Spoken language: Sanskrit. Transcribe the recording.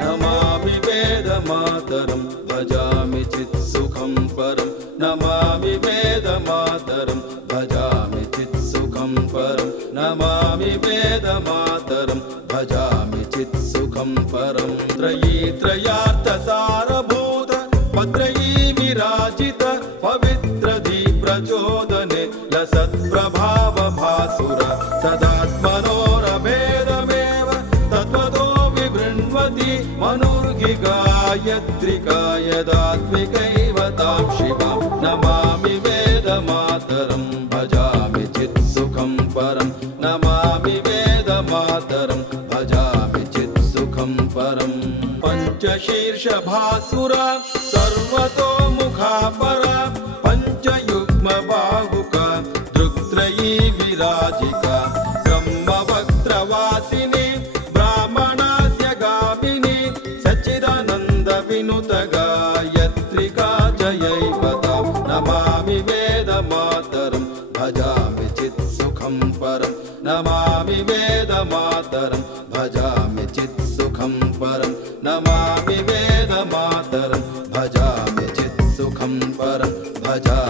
नमामि वेदमातरं भजामि चित्सुखं परं नमामि वेदमातरं भजामि चित्सुखं परं नमामि वेदमातरं भजामि चित्सुखं परं त्रयी त्रयार्थसारभूत भद्रयी विराजित पवित्रधी प्रचोदने लसत्प्रभावभासुर तदात्मनोरभेदमेव तत्त्वतो विवृण्वति मनुर्हि गायत्रिका यदात्मिकैव तां शिवां नमामि वेदमातरं भजामि चित्सुखं परं नमामि वेदमातरं भजामि चित्सुखं परं पञ्चशीर्षभासुरा सर्वतोमुखा परा पञ्चयुग्मबाहुका दृक्त्रयी विराजिका ब्रह्मवक्त्रवासिनी ब्राह्मणस्य गामिनी सच्चिदानन्दविनुत गायत्रिका जयैव तां नमामि वेदमातरं भजामि चित्सुखं परं नमामि वेदमातरं भजामि चित्सुखं परं नमामि वेदमातरं भजामि चित्सुखं परं भजामि